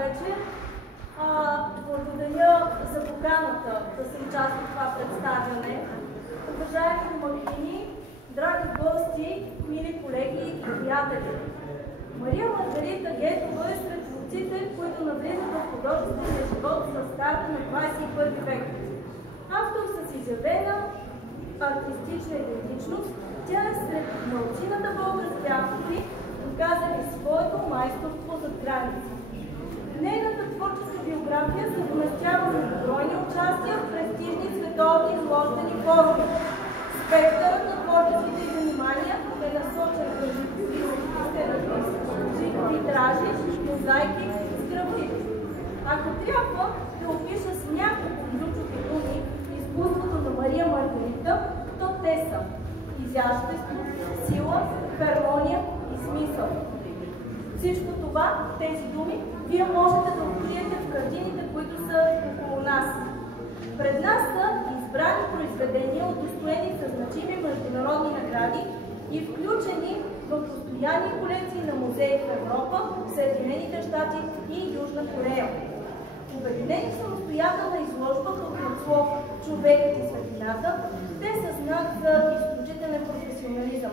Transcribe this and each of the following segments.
вечер. Благодаря за поканата да съм част от това представяне. Уважаеми домакини, драги гости, мили колеги и приятели! Мария Маргарита Гетова е сред творците, които навлизат в художествения живот в старта на 21 век. Автор с изявена артистична идентичност, тя е сред малцината български автори, доказали своето майсторство зад граница. Нейната творческа биография се вместява с бройни участия в престижни световни изложбени форуми. Спектърът на творческите занимания е насочен към витражи, мозайки с графити. Ако трябва да опиша с няколко ключови думи изкуството на Мария Маргарита, то те са изящество, сила, хармония и смисъл. Всичко това, тези думи, вие можете да откриете в картините, които са около нас. Пред нас са избрани произведения, удостоени със значими международни награди и включени в постоянни колекции на музеи в Европа, Съединените щати и Южна Корея. Обединени в самостоятелна изложба под надслов "Човекът и светлината", те са знак за изключителен професионализъм,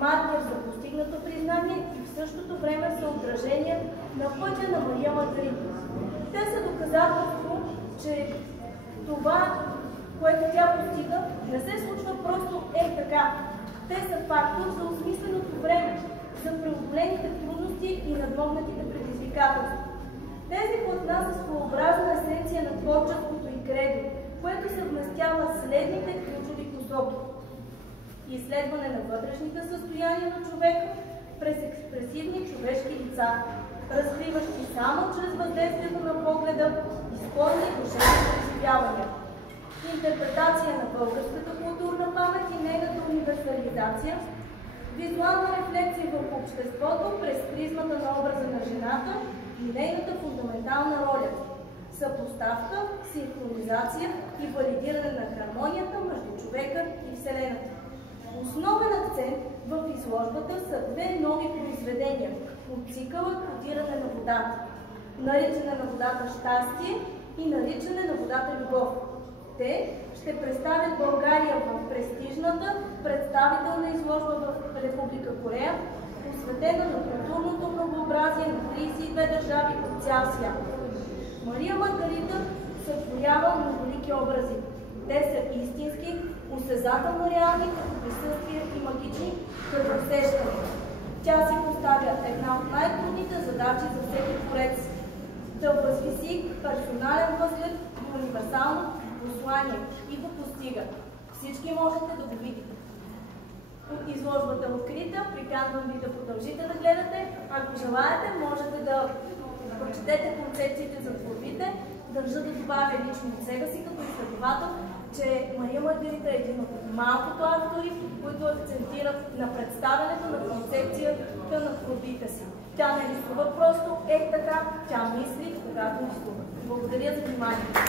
маркер за постигнато признание и в същото време са отражение на пътя на Мария Маргарита. Те са доказателство, че това, което тя постига, не се случва просто така. Те са фактор за осмисленото време, за преодолените трудности и надмогнатите предизвикателства. Тези платна са своеобразна есенция на творчеството и кредо, което съвместява следните ключови посоки: изследване на вътрешните състояния на човека през експресивни човешки лица, разкриващи само чрез въздействието на погледа изконни душевни преживявания, интерпретация на българската културна памет и нейната универсализация, визуална рефлексия върху обществото през призмата на образа на жената и нейната фундаментална роля, съпоставка, синхронизация и валидиране на хармонията между човека и Вселената. Основен акцент в изложбата са две нови произведения от цикъла "Кодиране на водата", наричане на водата щастие и наричане на водата любов. Те ще представят България в престижната представителна изложба в Република Корея, посветена на културното многообразие на 32 държави от цял свят. Мария Маргарита сътворява многолики образи. Те са истински, осезателно реални като присъствие и магични като усещане. Тя си поставя една от най-трудните задачи за всеки творец – да възвиси персонален възглед и универсално послание и го постига. Всички можете да го видите. Изложбата е открита, приканвам ви да продължите да гледате. Ако желаете, можете да прочетете концепциите за творбите. Държа да добавя лично от себе си като изследовател, че Мария Маргарита е един от малкото автори, които акцентират на представянето на концепцията на творбите си. Тя не рисува просто така, тя мисли, когато рисува. Благодаря за вниманието.